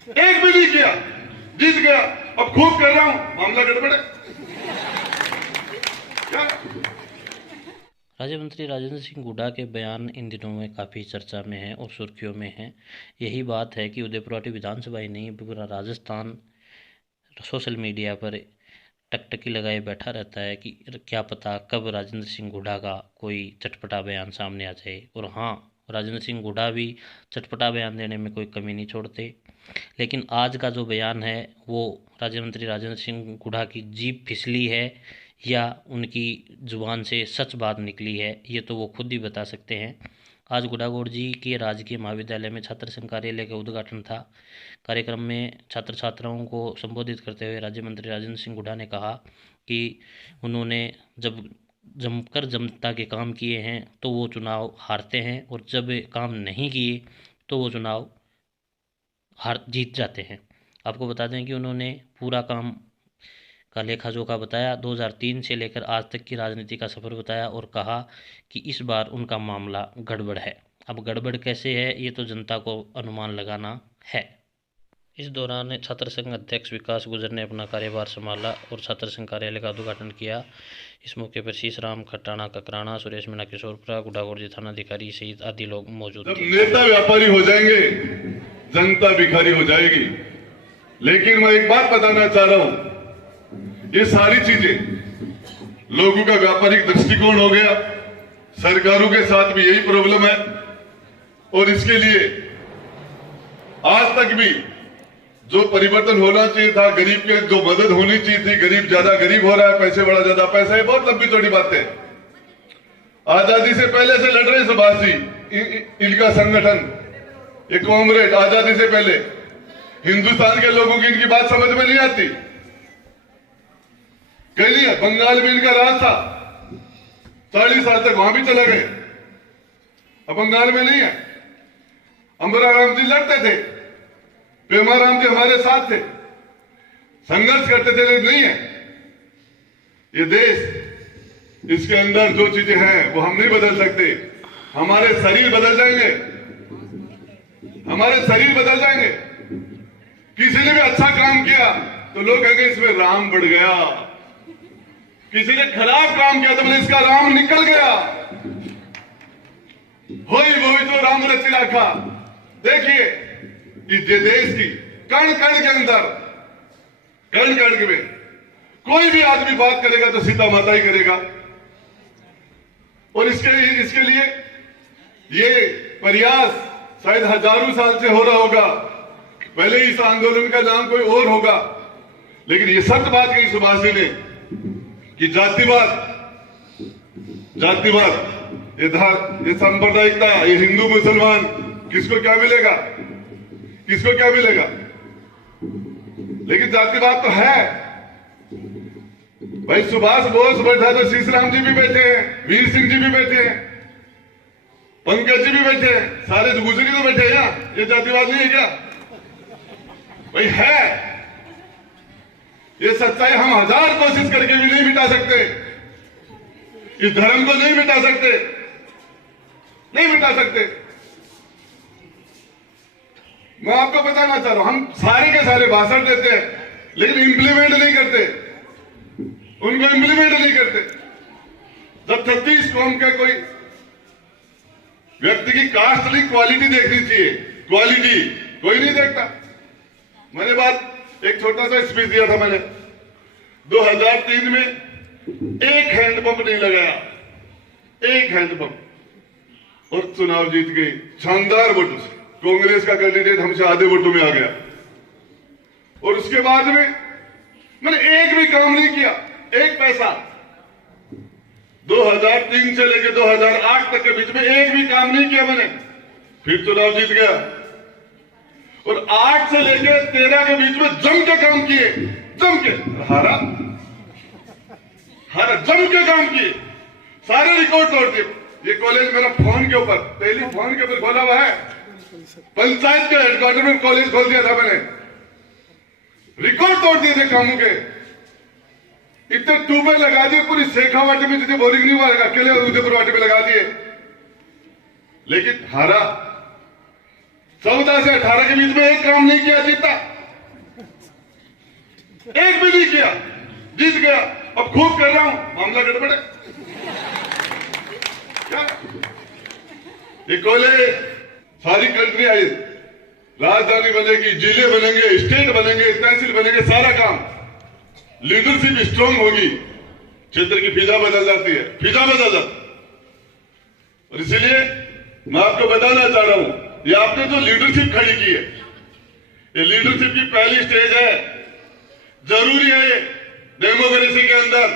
एक भी नहीं किया, जीत गया। अब खूब कर रहा हूं, मामला गड़बड़ है क्या? राज्य मंत्री राजेंद्र सिंह हुड्डा के बयान इन दिनों में काफ़ी चर्चा में है और सुर्खियों में है। यही बात है कि उदयपुर विधानसभा ही नहीं, पूरा राजस्थान सोशल मीडिया पर टकटकी लगाए बैठा रहता है कि क्या पता कब राजेंद्र सिंह हुड्डा का कोई चटपटा बयान सामने आ जाए। और हाँ, राजेंद्र सिंह हुड्डा भी चटपटा बयान देने में कोई कमी नहीं छोड़ते। लेकिन आज का जो बयान है वो राज्य मंत्री राजेंद्र सिंह हुड्डा की जीभ फिसली है या उनकी जुबान से सच बात निकली है, ये तो वो खुद ही बता सकते हैं। आज गुड़ागौड़ जी के राजकीय महाविद्यालय में छात्र संघ कार्यालय का उद्घाटन था। कार्यक्रम में छात्र छात्राओं को संबोधित करते हुए राज्य मंत्री राजेंद्र सिंह हुड्डा ने कहा कि उन्होंने जब जमकर जनता के काम किए हैं तो वो चुनाव हारते हैं, और जब काम नहीं किए तो वो चुनाव जीत जाते हैं। आपको बता दें कि उन्होंने पूरा काम का लेखा जोखा बताया, 2003 से लेकर आज तक की राजनीति का सफर बताया और कहा कि इस बार उनका मामला गड़बड़ है। अब गड़बड़ कैसे है ये तो जनता को अनुमान लगाना है। इस दौरान छात्र संघ अध्यक्ष विकास गुर्जर ने अपना कार्यभार संभाला और छात्र संघ कार्यालय का उद्घाटन किया। इस मौके पर शीशराम खट्टाना ककराना, सुरेश मीणा, किशोरपुरा, गुड़ागौड़ जी थानाधिकारी सहित आदि लोग मौजूद थे। नेता व्यापारी हो जाएंगे, जनता भिखारी हो जाएगी। लेकिन मैं एक बात बताना चाह रहा हूं, ये सारी चीजें लोगों का व्यापारिक दृष्टिकोण हो गया, सरकारों के साथ भी यही प्रॉब्लम है। और इसके लिए आज तक भी जो परिवर्तन होना चाहिए था, गरीब के जो मदद होनी चाहिए थी, गरीब ज्यादा गरीब हो रहा है, पैसे बड़ा ज्यादा पैसा, ये बहुत लंबी चौड़ी बात है। आजादी से पहले से लड़ रहे सुभाषी, इनका संगठन, ये कांग्रेस आजादी से पहले। हिंदुस्तान के लोगों की इनकी बात समझ में नहीं आती। कह लिया बंगाल में इनका राज था, 40 साल तक वहां भी चले गए, अब बंगाल में नहीं है। अंबरा राम जी लड़ते थे, पेमाराम जी हमारे साथ थे, संघर्ष करते थे, लेकिन नहीं है। ये देश, इसके अंदर जो चीजें हैं वो हम नहीं बदल सकते। हमारे शरीर बदल जाएंगे, हमारे शरीर बदल जाएंगे। किसी ने भी अच्छा काम किया तो लोग कहेंगे इसमें राम बढ़ गया, किसी ने खराब काम किया तो बोले इसका राम निकल गया। होई वही तो राम रचि रखा। देखिए इस देश की कण कण के अंदर, कण कण में कोई भी आदमी बात करेगा तो सीता माता ही करेगा। और इसके लिए ये प्रयास शायद हजारों साल से हो रहा होगा। पहले इस आंदोलन का नाम कोई और होगा, लेकिन ये सत्य बात कही सुभाष ने कि जातिवाद, ये सांप्रदायिकता, ये हिंदू मुसलमान, किसको क्या मिलेगा, किसको क्या मिलेगा। लेकिन जातिवाद तो है भाई। सुभाष बोस बैठा तो शीशराम जी भी बैठे हैं, वीर सिंह जी भी बैठे हैं, पंकज जी भी बैठे हैं, सारे जो गुजरी तो बैठे हैं। ये जातिवाद नहीं है क्या भाई? है। ये सच्चाई हम हजार कोशिश करके भी नहीं मिटा सकते। इस धर्म को नहीं मिटा सकते, नहीं मिटा सकते। मैं आपको बताना चाह रहा हूं, हम सारे के सारे भाषण देते हैं लेकिन इंप्लीमेंट नहीं करते, उनको इंप्लीमेंट नहीं करते। जब 36 कौम के कोई व्यक्ति की कास्ट नहीं, क्वालिटी देखनी चाहिए, क्वालिटी कोई नहीं देखता। मैंने बात एक छोटा सा स्पीच दिया था मैंने 2003 में, एक हैंडपंप नहीं लगाया, एक हैंडपंप, और चुनाव जीत गई शानदार वोटों से। कांग्रेस का कैंडिडेट हमसे आधे वोटों में आ गया। और उसके बाद में मैंने एक भी काम नहीं किया, एक पैसा 2003 से लेकर 2008 तक के बीच में एक भी काम नहीं किया मैंने। फिर चुनाव जीत गया और 8 से लेकर 13 के बीच में जम के काम किए, जम के हारा, जम के काम किए, सारे रिकॉर्ड तोड़ दिए। ये कॉलेज मेरा फोन के ऊपर, टेलीफोन के ऊपर खोला हुआ है, पंचायत के हेडक्वार्टर में कॉलेज खोल दिया था मैंने, रिकॉर्ड तोड़ दिए थे कामों के। इतने ट्यूबवेल लगा दिए पूरी शेखावाटी में, जितने बोरिंग नहीं हुआ अकेले उदयपुर वाटी में लगा दिए, लेकिन हारा। 14 से 18 के बीच में एक काम नहीं किया, जीता, एक भी नहीं किया, जीत गया। अब खूब कर रहा हूं, मामला गड़बड़ है क्या? ये कोले सारी कंट्री आई, राजधानी बनेगी, जिले बनेंगे, स्टेट बनेंगे, तहसील बनेंगे, सारा काम, लीडरशिप स्ट्रांग होगी, क्षेत्र की फिजा बदल जाती है, फिजा बदल जाती। और इसीलिए मैं आपको बताना चाह रहा हूं, ये आपने जो लीडरशिप खड़ी की है, ये लीडरशिप की पहली स्टेज है। जरूरी है ये डेमोक्रेसी के अंदर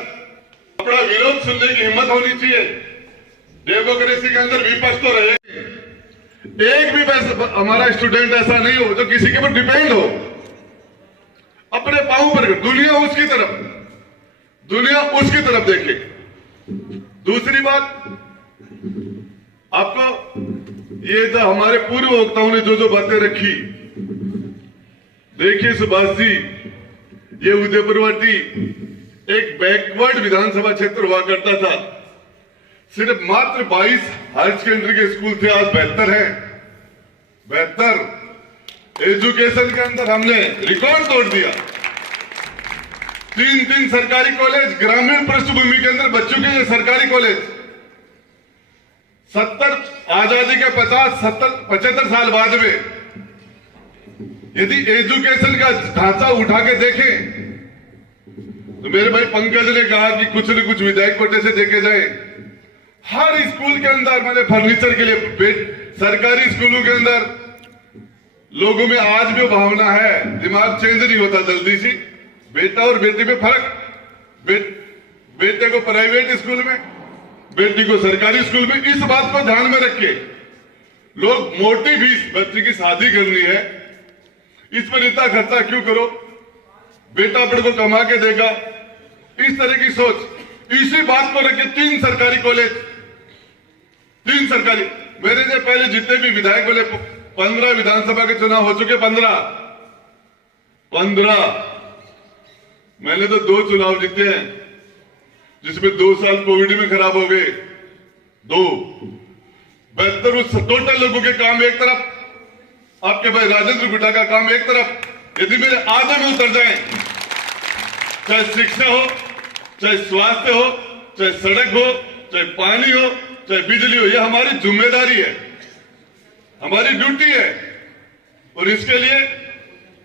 अपना विरोध सुनने की हिम्मत होनी चाहिए। डेमोक्रेसी के अंदर विपक्ष तो रहे, एक भी हमारा स्टूडेंट ऐसा नहीं हो जो किसी के ऊपर डिपेंड हो, अपने पांव पर, दुनिया उसकी तरफ देखे। दूसरी बात, आपको ये जो हमारे पूर्व वक्ताओं ने जो बातें रखी, देखिए सुभाष जी, ये उदयपुरवाटी एक बैकवर्ड विधानसभा क्षेत्र हुआ करता था, सिर्फ मात्र 22 हायर सेकेंडरी के स्कूल थे, आज 72 है। 72 एजुकेशन के अंदर हमने रिकॉर्ड तोड़ दिया। 3 सरकारी कॉलेज, ग्रामीण पृष्ठभूमि के अंदर बच्चों के लिए सरकारी कॉलेज। 70 आजादी के 75 साल बाद में यदि एजुकेशन का ढांचा उठा के देखें, तो मेरे भाई पंकज ने कहा कि कुछ न कुछ विधायक कोटे से देखे जाए। हर स्कूल के अंदर मैंने फर्नीचर के लिए, सरकारी स्कूलों के अंदर लोगों में आज भी भावना है, दिमाग चेंज नहीं होता जल्दी सी, बेटा और बेटी में फर्क, बेटे को प्राइवेट स्कूल में, बेटी को सरकारी स्कूल में। इस बात को ध्यान में रख के लोग मोटी फीस, बच्चे की शादी करनी है, इस पर इतना खर्चा क्यों करो, बेटा अपने को कमा के देगा, इस तरह की सोच। इसी बात को रख के 3 सरकारी कॉलेज, 3 सरकारी, मेरे से पहले जितने भी विधायक बोले, 15 विधानसभा के चुनाव हो चुके, 15 मैंने तो 2 चुनाव जीते हैं, जिसमें 2 साल कोविड में खराब हो गए, 2 72 टोटल लोगों के काम एक तरफ, आपके भाई राजेंद्र गुड्डा का काम एक तरफ। यदि मेरे आधे में उतर जाए, चाहे शिक्षा हो, चाहे स्वास्थ्य हो, चाहे सड़क हो, चाहे पानी हो, चाहे बिजली हो, यह हमारी जिम्मेदारी है, हमारी ड्यूटी है। और इसके लिए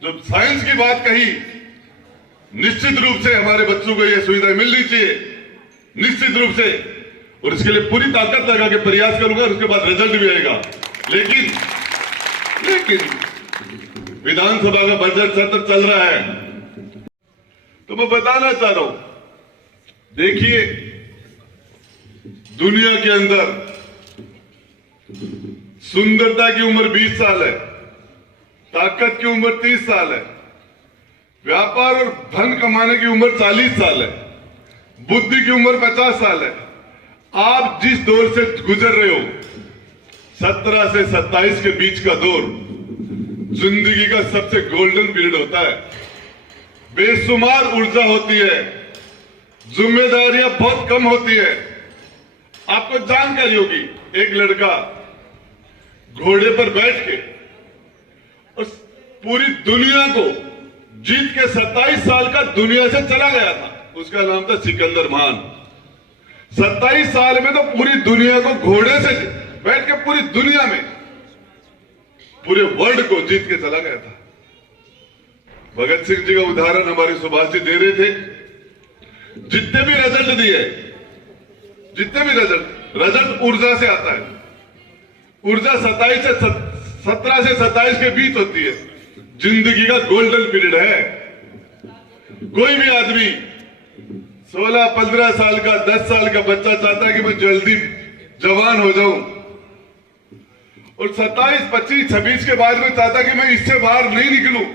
जो साइंस की बात कही, निश्चित रूप से हमारे बच्चों को यह सुविधा मिलनी चाहिए, निश्चित रूप से। और इसके लिए पूरी ताकत लगा के प्रयास करूंगा, और उसके बाद रिजल्ट भी आएगा। लेकिन विधानसभा का बजट सत्र चल रहा है, तो मैं बताना चाह रहा हूं, देखिए दुनिया के अंदर सुंदरता की उम्र 20 साल है, ताकत की उम्र 30 साल है, व्यापार और धन कमाने की उम्र 40 साल है, बुद्धि की उम्र 50 साल है। आप जिस दौर से गुजर रहे हो, 17 से 27 के बीच का दौर जिंदगी का सबसे गोल्डन पीरियड होता है। बेशुमार ऊर्जा होती है, जिम्मेदारियां बहुत कम होती है। आपको जानकारी होगी, एक लड़का घोड़े पर बैठ के उस पूरी दुनिया को जीत के 27 साल का दुनिया से चला गया था, उसका नाम था सिकंदर महान। 27 साल में तो पूरी दुनिया को घोड़े से बैठ के पूरी दुनिया में पूरे वर्ल्ड को जीत के चला गया था। भगत सिंह जी का उदाहरण हमारे सुभाष जी दे रहे थे। जितने भी रिजल्ट दिए, जितने भी रिजल्ट ऊर्जा से आता है। ऊर्जा 17 से 27 के बीच होती है, जिंदगी का गोल्डन पीरियड है। कोई भी आदमी 16-15 साल का, 10 साल का बच्चा चाहता है कि मैं जल्दी जवान हो जाऊं, और 27, 25, 26 के बाद में चाहता कि मैं इससे बाहर नहीं निकलूं।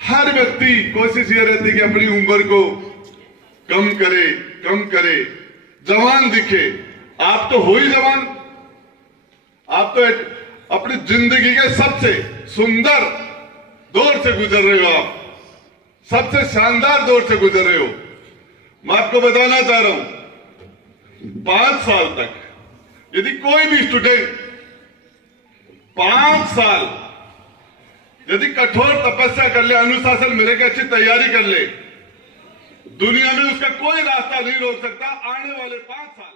हर व्यक्ति कोशिश ये रहती है कि अपनी उम्र को कम करे, जवान दिखे। आप तो हो ही जवान, आप तो अपनी जिंदगी के सबसे सुंदर दौर से गुजर रहे हो, आप सबसे शानदार दौर से गुजर रहे हो। मैं आपको बताना चाह रहा हूं, 5 साल तक यदि कोई भी स्टूडेंट 5 साल यदि कठोर तपस्या कर ले, अनुशासन मिले कि अच्छी तैयारी कर ले, दुनिया में उसका कोई रास्ता नहीं रोक सकता आने वाले 5 साल।